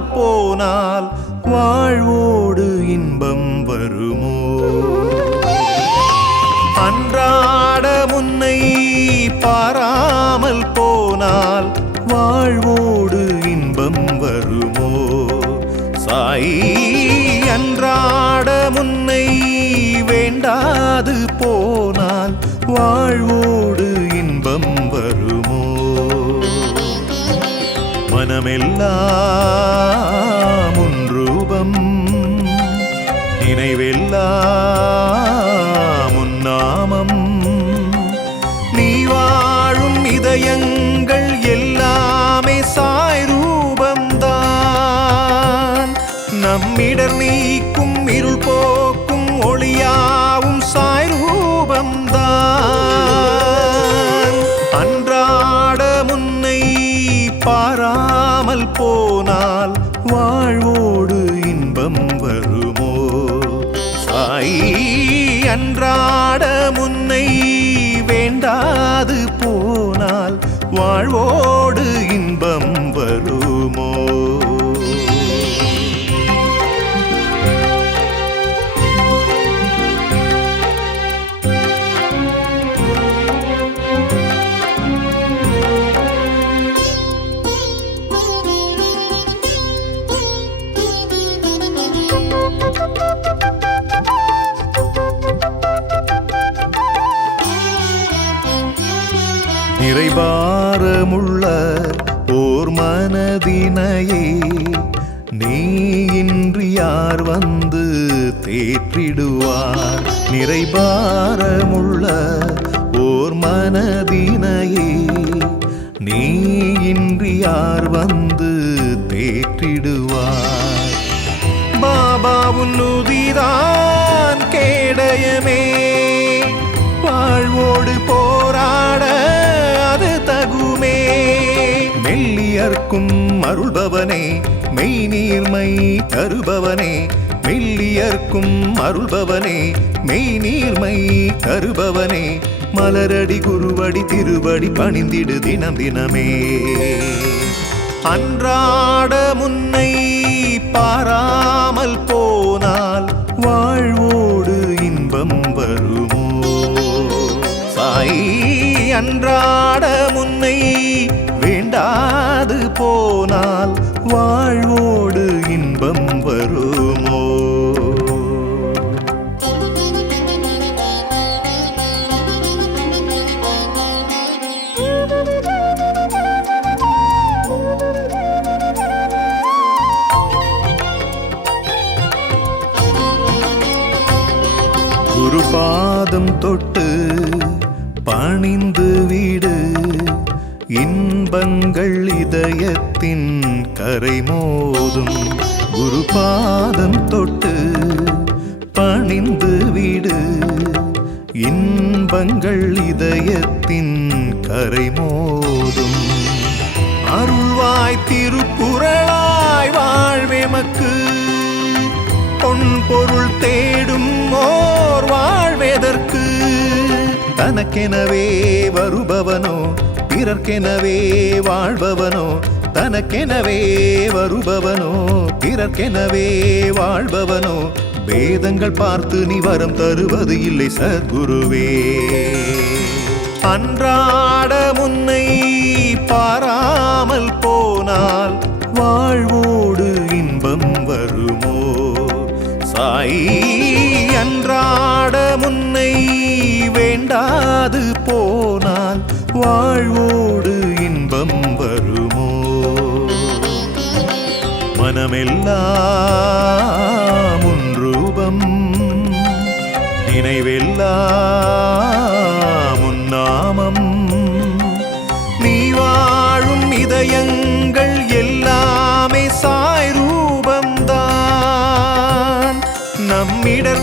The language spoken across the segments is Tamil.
போனால் வாழ்வோடு இன்பம் வருமோ? அன்றாட முன்னை பாராமல் போனால் வாழ்வோடு இன்பம் வருமோ? சாய் அன்றாட முன்னை வேண்டாது போனால் வாழ்வோ உள்ளமெல்லாம் உன் ரூபம். நினைவெல்லாம் உன் நாமம். நீ வாழும் இதயங்கள் எல்லாமே சாய் ரூபம்தான். நம்மிடர் நீ பாராமல் போனால் வாழ்வோடு இன்பம் வருமோ? சாயி அன்றாட முன்னை வேண்டாது போனால் வாழ்வோ நிறைவாரமுள்ள ஓர் மனதினையே நீ இன்றி யார் வந்து தேற்றிடுவார்? நிறைவாரமுள்ள ஓர் மனதினையே நீ இன்றி யார் வந்து தேற்றிடுவார்? பாபா உன்னுதிதான் கேடயமே மெல்லியர்க்கும் அருள்பவனே மெய் நீர்மை தருபவனே மெல்லியர்க்கும் அருள்பவனே மெய் நீர்மை தருபவனே மலரடி குருவடி திருவடி பணிந்திடு தினம் தினமே. அன்றாட முன்னை பாராமல் போனால் வாழ்வோடு இன்பம் வருமோ? சாய் அன்றாட போனால் வாழ்வோடு இன்பம் வருமோ? குருபாதம் தொட்டு பணிந்து வீடு இன்பங்கள் இதயத்தின் கரை மோதும் குரு பாதம் தொட்டு பணிந்து வீடு. இன்பங்கள் இதயத்தின் கரை மோதும் அருள்வாய் திருக்குறளாய் வாழ்வெமக்கு. பொன் பொருள் தேடும் ஓர் வாழ்வெதற்கு. தனக்கெனவே வருபவனோ பிறர்க்கெனவே வாழ்பவனோ தனக்கெனவே வருபவனோ பிறர்க்கெனவே வாழ்பவனோ வேதங்கள் பார்த்து நீ வரம் தருவது இல்லை சத்குருவே. அன்றாட முன்னை பாராமல் போனால் வாழ்வோடு இன்பம் வருமோ? சாயி அன்றாட முன்னை வேண்டாது போ வாழ்வோடு இன்பம் வருமோ? மனமெல்லாம் உன் ரூபம் நினைவெல்லாம் உன் நாமம். நீ வாழும் இதயங்கள் எல்லாமே சாய் ரூபம்தான். நம்மிடர்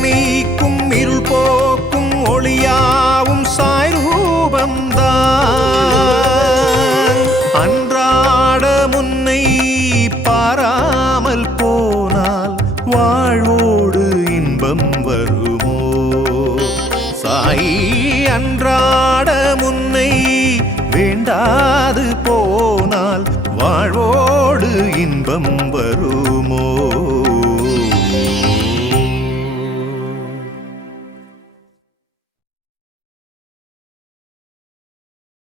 வருமோ சாய் அன்றாட முன்னை வேண்டாது போனால் வாழ்வோடு இன்பம் வரும்.